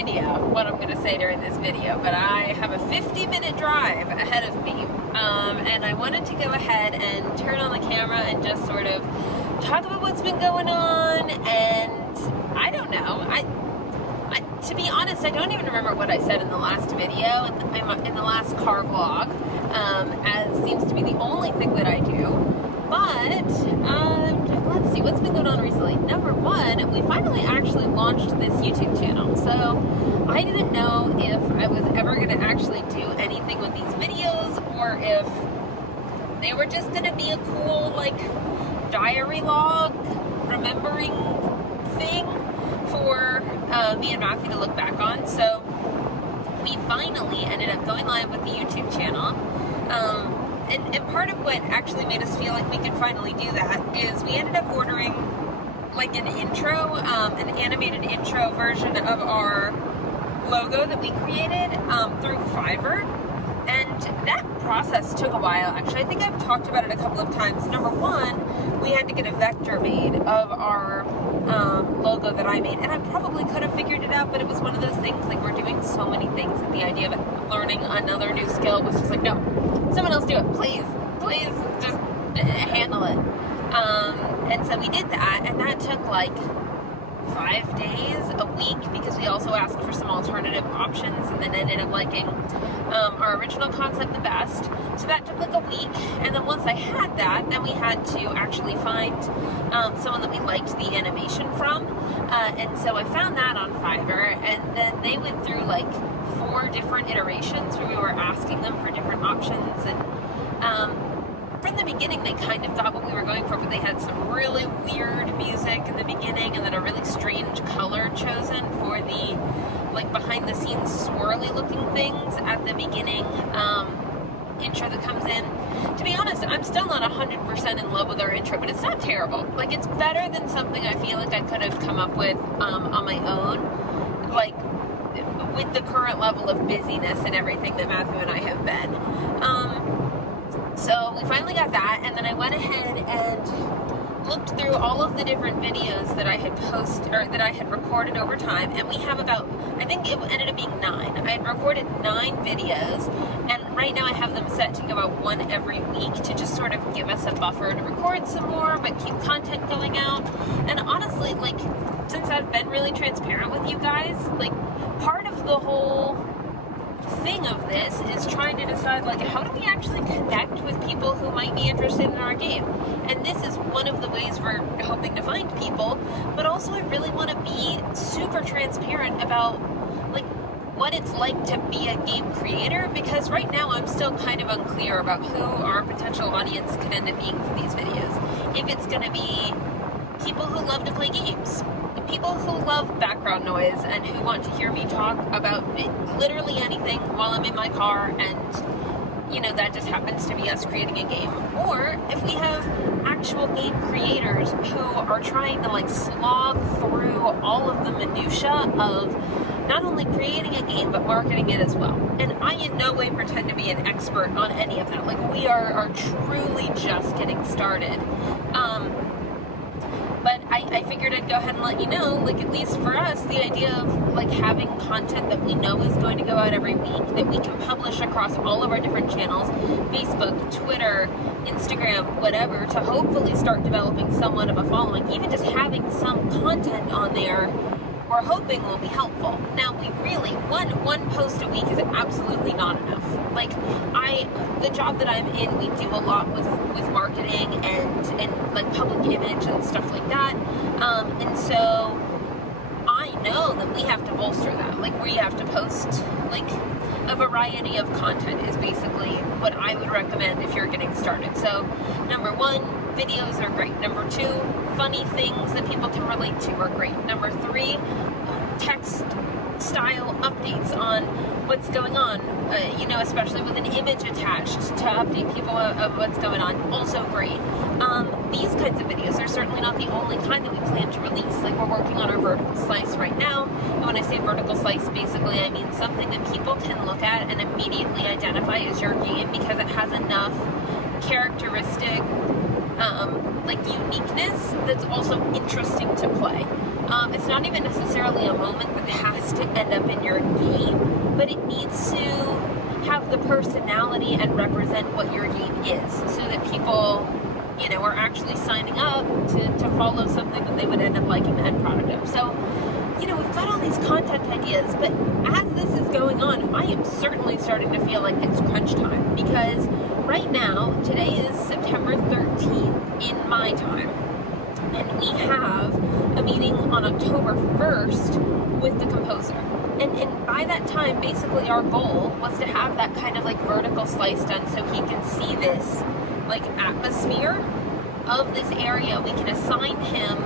idea what I'm going to say during this video, but I have a 50-minute drive ahead of me, and I wanted to go ahead and turn on the camera and just sort of talk about what's been going on. And I don't know, to be honest, I don't even remember what I said in the last video, in the last car vlog, as seems to be the only thing that I do. But let's see, what's been going on recently? Number one, we finally actually launched this YouTube channel. So I didn't know if I was ever going to actually do anything with these videos, or if they were just going to be a cool, like, diary log, remembering thing for me and Matthew to look back on. So we finally ended up going live with the YouTube channel. And part of what actually made us feel like we could finally do that is we ended up ordering like an intro, an animated intro version of our logo that we created through Fiverr. And that process took a while. Actually, I think I've talked about it a couple of times. Number one, we had to get a vector made of our logo that I made. And I probably could have figured it out, but it was one of those things, like, we're doing so many things that the idea of learning another new skill was just like, no, someone else do it. Please, just handle it. And so we did that, and that took like 5 days, a week, because we also asked for some alternative options, and then ended up liking our original concept the best. So that took like a week, and then once I had that, then we had to actually find someone that we liked the animation from, and so I found that on Fiverr, and then they went through like 4 different iterations where we were asking them for different options, and from the beginning, they kind of got what we were going for, but they had some really weird music in the beginning, and then a really strange color chosen for the, like, behind-the-scenes swirly-looking things at the beginning intro that comes in. To be honest, I'm still not 100% in love with our intro, but it's not terrible. Like, it's better than something I feel like I could have come up with on my own, like, with the current level of busyness and everything that Matthew and I have been. So we finally got that, and then I went ahead and looked through all of the different videos that I had that I had recorded over time, and we have about, I think it ended up being 9. I had recorded 9 videos, and right now I have them set to go out 1 every week to just sort of give us a buffer to record some more, but keep content going out. And honestly, like, since I've been really transparent with you guys, like, part of the whole thing of this is trying to decide, like, how do we actually connect with people who might be interested in our game. And this is one of the ways we're hoping to find people, but also I really want to be super transparent about, like, what it's like to be a game creator, because right now I'm still kind of unclear about who our potential audience could end up being for these videos. If it's going to be people who love to play games, people who love background noise and who want to hear me talk about literally anything while I'm in my car, and, you know, that just happens to be us creating a game. Or if we have actual game creators who are trying to, like, slog through all of the minutia of not only creating a game but marketing it as well. And I in no way pretend to be an expert on any of that. Like, we are truly just getting started. But I figured I'd go ahead and let you know, like, at least for us, the idea of, like, having content that we know is going to go out every week, that we can publish across all of our different channels, Facebook, Twitter, Instagram, whatever, to hopefully start developing somewhat of a following. Even just having some content on there, we're hoping will be helpful. Now, we really, one post a week is absolutely not enough. Like, the job that I'm in, we do a lot with marketing and like public image and stuff like that. And so I know that we have to bolster that. Like, we have to post, like, a variety of content is basically what I would recommend if you're getting started. So, number 1, videos are great. Number 2, funny things that people can relate to are great. Number 3, text style updates on what's going on, you know, especially with an image attached to update people of what's going on, also great. These kinds of videos are certainly not the only kind that we plan to release. Like, we're working on our vertical slice right now, and when I say vertical slice, basically I mean something that people can look at and immediately identify as your game because it has enough characteristic, like, uniqueness that's also interesting to play. It's not even necessarily a moment that has to end up in your game, but it needs to have the personality and represent what your game is, so that people, you know, are actually signing up to follow something that they would end up liking the end product of. So, you know, we've got all these content ideas, but as this is going on, I am certainly starting to feel like it's crunch time, because right now, today is September 13th in my time, and we have a meeting on October 1st with the composer. And by that time, basically our goal was to have that kind of like vertical slice done, so he can see this like atmosphere of this area. We can assign him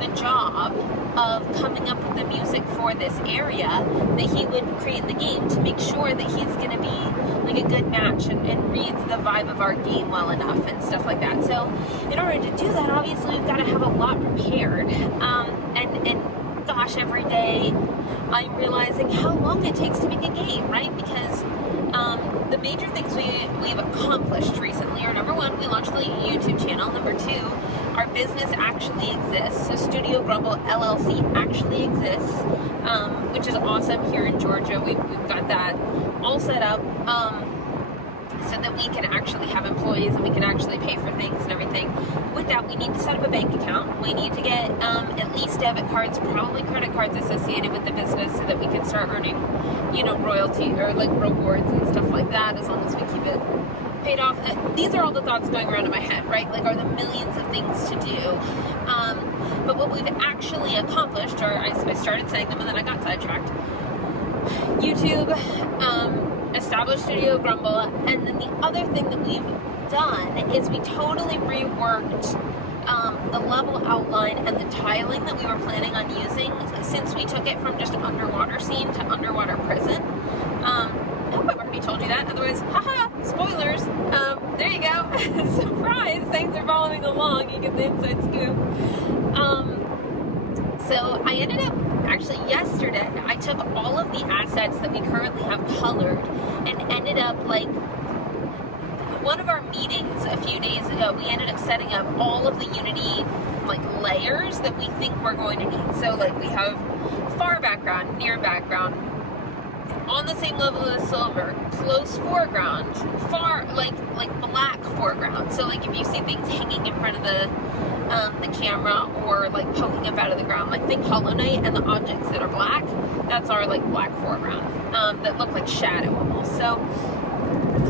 the job of coming up with the music for this area that he would create in the game, to make sure that he's going to be like a good match and reads the vibe of our game well enough and stuff like that. So in order to do that, obviously we've got to have a lot prepared, and gosh, every day I'm realizing how long it takes to make a game, right? Because the major things we've accomplished recently are, number one, we launched the YouTube channel. Number two, our business actually exists. So Studio Grumble LLC actually exists, which is awesome here in Georgia. We've got that all set up so that we can actually have employees and we can actually pay for things and everything. With that, we need to set up a bank account. We need to get at least debit cards, probably credit cards associated with the business, so that we can start earning, you know, royalty or like rewards and stuff like that, as long as we keep it paid off. These are all the thoughts going around in my head, right? Like, are the millions of things to do. But what we've actually accomplished, or I started saying them and then I got sidetracked. YouTube, established Studio Grumble, and then the other thing that we've done is we totally reworked the level outline and the tiling that we were planning on using, since we took it from just underwater scene to underwater prison. I hope I've already told you that, otherwise, haha, spoilers. There you go. Surprise, things are following along, you get the inside scoop. So I ended up, actually yesterday, I took all of the assets that we currently have colored and ended up, like, one of our meetings a few days ago, we ended up setting up all of the Unity, like, layers that we think we're going to need. So, like, we have far background, near background, on the same level as silver, close foreground, far, like black foreground. So, like, if you see things hanging in front of the camera, or like poking up out of the ground, like think Hollow Knight, and the objects that are black, that's our like black foreground, that look like shadow almost. So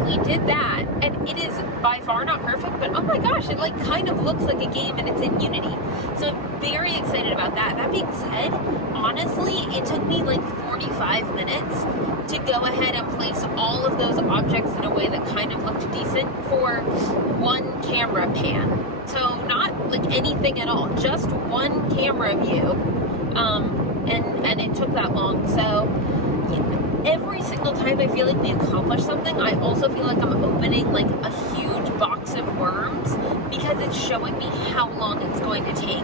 we did that, and it is by far not perfect, but oh my gosh, it like kind of looks like a game, and it's in Unity. So I'm very excited about that. That being said, honestly, it took me like 45 minutes to go ahead and place all of those objects in a way that kind of looked decent for one camera pan. So not like anything at all, just one camera view, and it took that long. So every single time I feel like we accomplish something, I also feel like I'm opening like a huge box of worms, because it's showing me how long it's going to take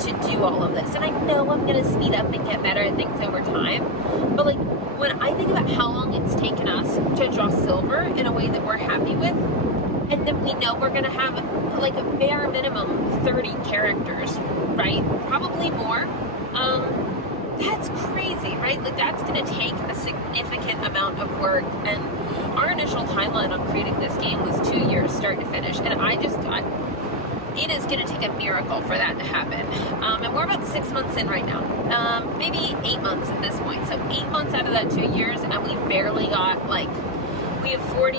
to do all of this. And I know I'm going to speed up and get better at things over time, but like when I think about how long it's taken us to draw silver in a way that we're happy with, and then we know we're going to have like a bare minimum 30 characters, right? Probably more. That's crazy, right? Like, that's going to take a significant amount of work, and our initial timeline on creating this game was 2 years start to finish, and it is going to take a miracle for that to happen. And we're about 6 months in right now, maybe 8 months at this point. So 8 months out of that 2 years, and we've barely got, like, we have 40,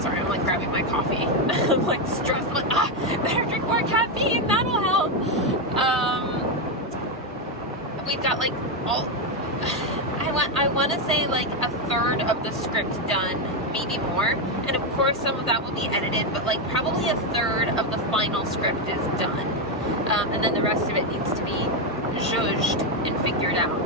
sorry, I'm like grabbing my coffee. I'm like stressed, I'm like, better drink more caffeine, that'll help. We've got like all, I want to say like a third of the script done, maybe more, and of course some of that will be edited, but like probably a third of the final script is done, and then the rest of it needs to be judged and figured out.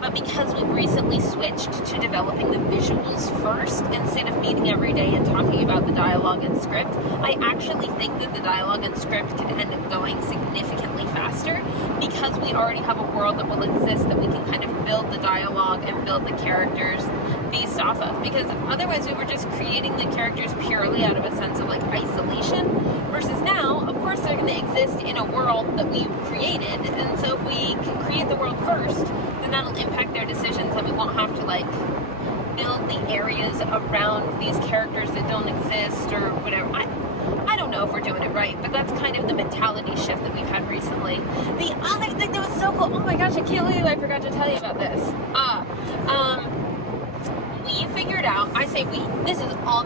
But because we've recently switched to developing the visuals first, instead of meeting every day and talking about the dialogue and script, I actually think that the dialogue and script can end up going significantly faster, because we already have a world that will exist that we can kind of build the dialogue and build the characters based off of. Because otherwise we were just creating the characters purely out of a sense of like isolation, versus now, of course, they're going to exist in a world that we've created, and so if we can create the world first, then and that'll impact their decisions, and we won't have to like build the areas around these characters that don't exist or whatever. I don't know if we're doing it right, but that's kind of the mentality shift that we've had recently. The other thing that was so cool, oh my gosh, I can't believe I forgot to tell you about this. We figured out, I say we, this is all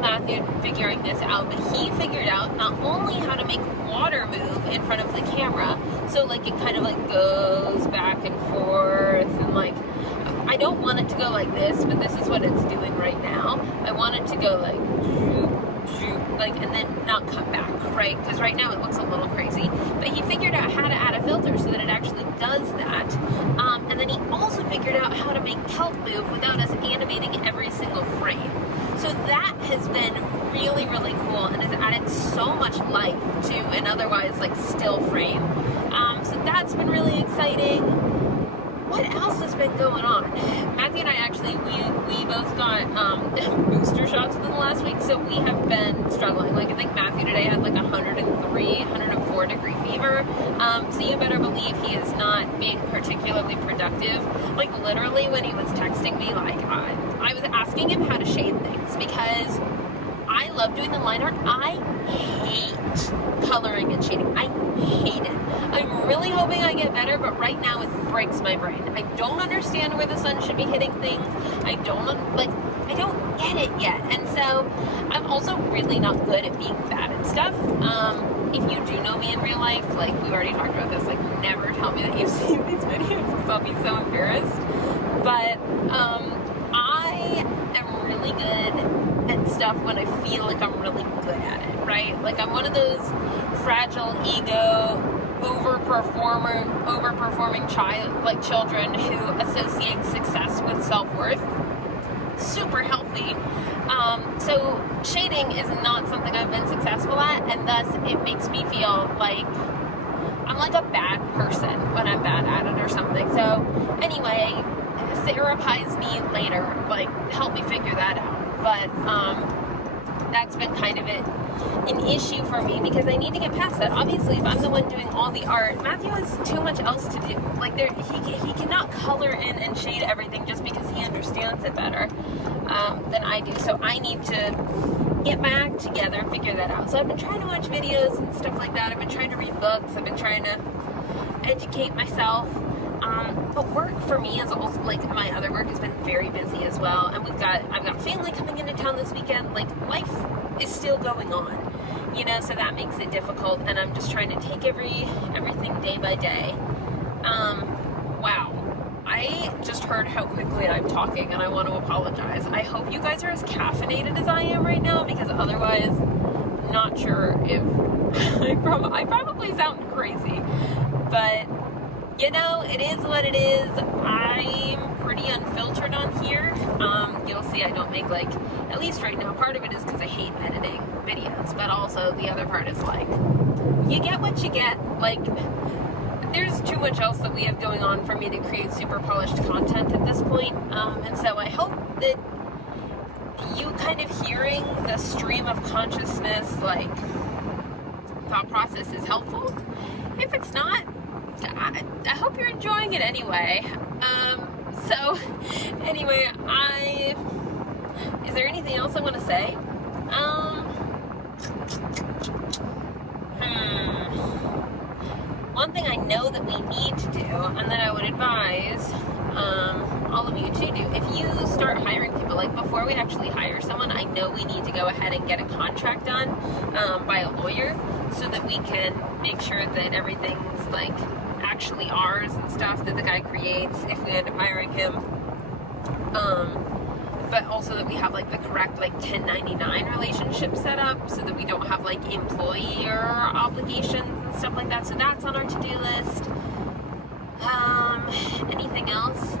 Matthew figuring this out, but he figured out not only how to make water move in front of the camera, so like it kind of like goes back and forth, and like, I don't want it to go like this, but this is what it's doing right now. I want it to go like, and then not come back, right? Because right now it looks a little crazy. But he figured out how to add a filter so that it actually does that. And then he also figured out how to make kelp move without us animating every single frame. So that has been really, really cool and has added so much life to an otherwise like still frame. So that's been really exciting. What else has been going on? Matthew and I actually, we both got booster shots within the last week, so we have been struggling. Like, I think Matthew today had like 104 degree fever, so you better believe he is not being particularly productive. Like, literally when he was texting me, like, I was asking him how to shade things, because I love doing the line art. I hate coloring and shading. I hate it. I'm really hoping I get better, but right now it breaks my brain. I don't understand where the sun should be hitting things. I don't get it yet. And so I'm also really not good at being bad at stuff. If you do know me in real life, like we've already talked about this, like never tell me that you've seen these videos because I'll be so embarrassed. But I am really good at stuff when I feel like I'm really good at it, right? Like I'm one of those fragile ego, overperforming children who associate success with self-worth. Super healthy. So shading is not something I've been successful at, and thus it makes me feel like I'm like a bad person when I'm bad at it or something. So anyway, therapize me later, like help me figure that out. But that's been kind of an issue for me because I need to get past that. Obviously, if I'm the one doing all the art, Matthew has too much else to do. Like he cannot color in and shade everything just because he understands it better than I do. So I need to get my act together and figure that out. So I've been trying to watch videos and stuff like that. I've been trying to read books. I've been trying to educate myself. But work for me is also, like, my other work has been very busy as well. And I've got family coming into town this weekend. Like, life is still going on, you know, so that makes it difficult. And I'm just trying to take everything day by day. Wow. I just heard how quickly I'm talking and I want to apologize. I hope you guys are as caffeinated as I am right now, because otherwise, I'm not sure if I probably sound crazy, but you know, it is what it is. I'm pretty unfiltered on here. You'll see I don't make, like, at least right now, part of it is because I hate editing videos, but also the other part is, like, you get what you get. Like, there's too much else that we have going on for me to create super polished content at this point. And so I hope that you kind of hearing the stream of consciousness, like, thought process is helpful. If it's not, I hope you're enjoying it anyway. So anyway, is there anything else I want to say? One thing I know that we need to do, and that I would advise all of you to do, if you start hiring people, like before we actually hire someone, I know we need to go ahead and get a contract done by a lawyer so that we can make sure that everything's like actually ours and stuff that the guy creates if we end up hiring him. But also that we have like the correct like 1099 relationship set up so that we don't have like employer obligations and stuff like that. So that's on our to-do list. Anything else?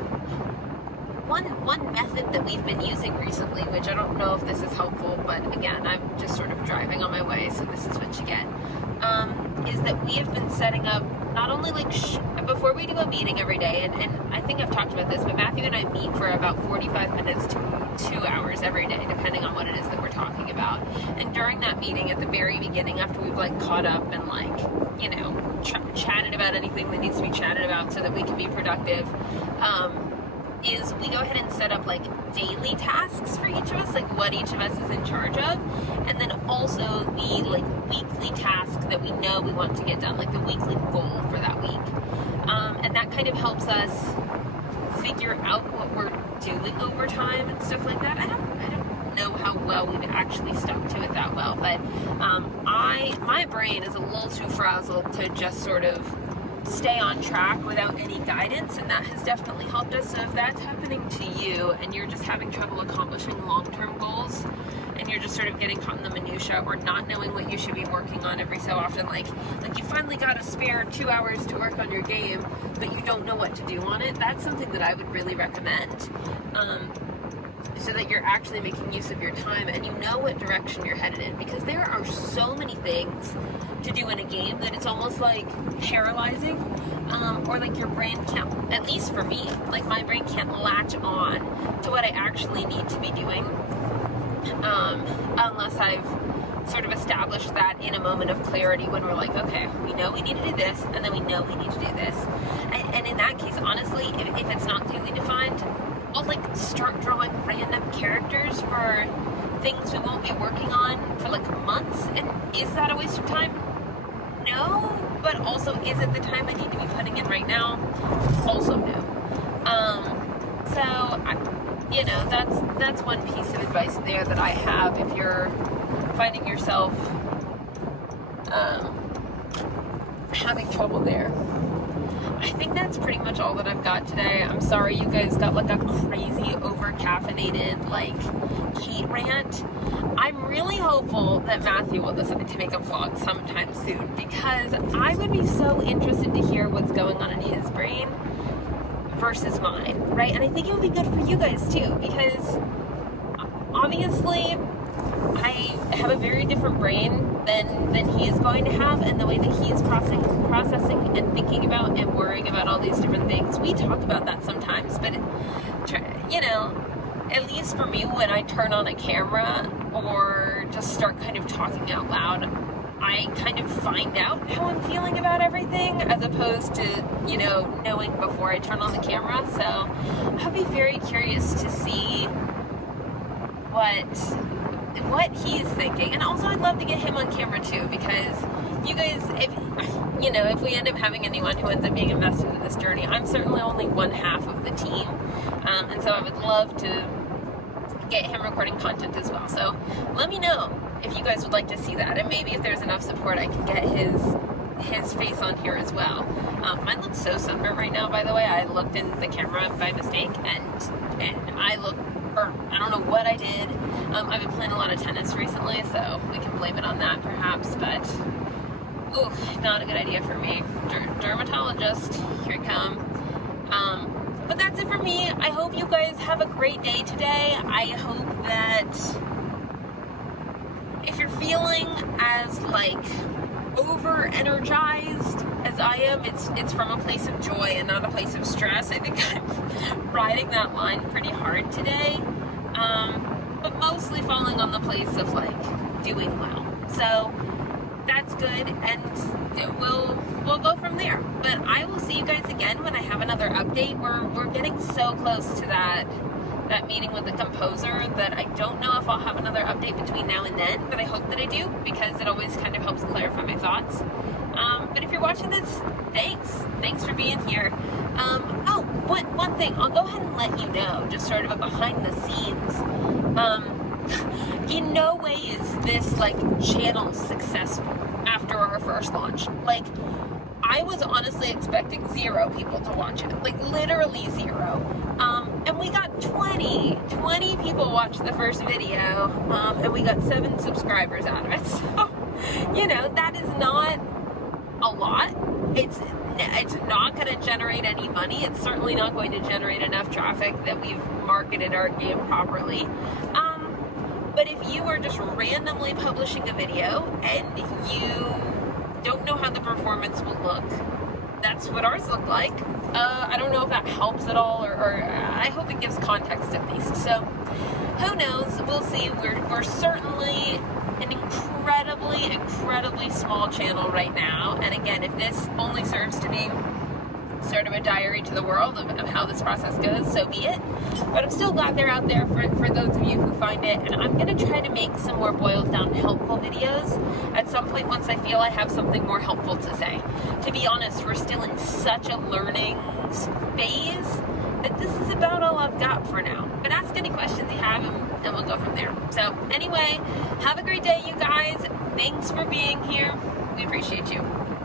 One method that we've been using recently, which I don't know if this is helpful, but again, I'm just sort of driving on my way, so this is what you get, is that we have been setting up not only like before we do a meeting every day, and I think I've talked about this, but Matthew and I meet for about 45 minutes to 2 hours every day, depending on what it is that we're talking about. And during that meeting at the very beginning, after we've like caught up and like, you know, chatted about anything that needs to be chatted about so that we can be productive, is we go ahead and set up like daily tasks for each of us, like what each of us is in charge of, and then also the like weekly task that we know we want to get done, like the weekly goal for that week. And that kind of helps us figure out what we're doing over time and stuff like that. I don't know how well we've actually stuck to it that well, but my brain is a little too frazzled to just sort of stay on track without any guidance, and that has definitely helped us. So if that's happening to you and you're just having trouble accomplishing long-term goals and you're just sort of getting caught in the minutia or not knowing what you should be working on every so often, like you finally got a spare 2 hours to work on your game but you don't know what to do on it, that's something that I would really recommend, so that you're actually making use of your time and you know what direction you're headed in, because there are so many things to do in a game that it's almost like paralyzing, or like your brain can't, at least for me, like my brain can't latch on to what I actually need to be doing, unless I've sort of established that in a moment of clarity when we're like, okay, we know we need to do this, and then we know we need to do this. And in that case, honestly, if it's not clearly defined, I'll like start drawing random characters for things we won't be working on for like months. And is that a waste of time? No, but also is it the time I need to be putting in right now? Also no. You know, that's one piece of advice there that I have if you're finding yourself having trouble there. I think that's pretty much all that I've got today. I'm sorry you guys got like a crazy over-caffeinated like Kate rant. I'm really hopeful that Matthew will decide to make a vlog sometime soon, because I would be so interested to hear what's going on in his brain versus mine, right? And I think it would be good for you guys too, because obviously I have a very different brain than he is going to have, and the way that he's processing and thinking about and worrying about all these different things. We talk about that sometimes, but you know, at least for me, when I turn on a camera or just start kind of talking out loud, I kind of find out how I'm feeling about everything, as opposed to, you know, knowing before I turn on the camera. So I'd be very curious to see what he's thinking. And also I'd love to get him on camera too, because you guys, if we end up having anyone who ends up being invested in this journey, I'm certainly only one half of the team, and so I would love to get him recording content as well. So let me know if you guys would like to see that, and maybe if there's enough support I can get his face on here as well. Mine looks so sunburned right now, by the way. I looked in the camera by mistake and I look burnt. I don't know what I did. I've been playing a lot of tennis recently, so we can blame it on that perhaps, but ooh, not a good idea for me. Dermatologist, here I come. But that's it for me. I hope you guys have a great day today. I hope that if you're feeling as like over energized as I am, it's from a place of joy and not a place of stress. I think I'm riding that line pretty hard today, but mostly falling on the place of like doing well. So that's good, and we'll go from there. But I will see you guys again when I have another update. We're getting so close to that meeting with the composer that I don't know if I'll have another update between now and then, but I hope that I do, because it always kind of helps clarify my thoughts. But if you're watching this, thanks for being here. One thing, I'll go ahead and let you know, just sort of a behind the scenes. In no way is this like channel successful after our first launch. Like, I was honestly expecting 0 people to watch it, like literally 0. And we got 20 people watched the first video, and we got 7 subscribers out of it. So, you know, that is not a lot. It's not going to generate any money. It's certainly not going to generate enough traffic that we've marketed our game properly. But if you are just randomly publishing a video and you don't know how the performance will look, that's what ours look like. I don't know if that helps at all, or I hope it gives context at least. So who knows? We'll see. We're certainly in a incredibly small channel right now. And again, if this only serves to be sort of a diary to the world of how this process goes, so be it. But I'm still glad they're out there for those of you who find it, and I'm going to try to make some more boiled down helpful videos at some point once I feel I have something more helpful to say. To be honest, we're still in such a learning phase that this is about all I've got for now. But ask any questions you have and we'll go from there. So anyway, have a great day, you guys. Thanks for being here. We appreciate you.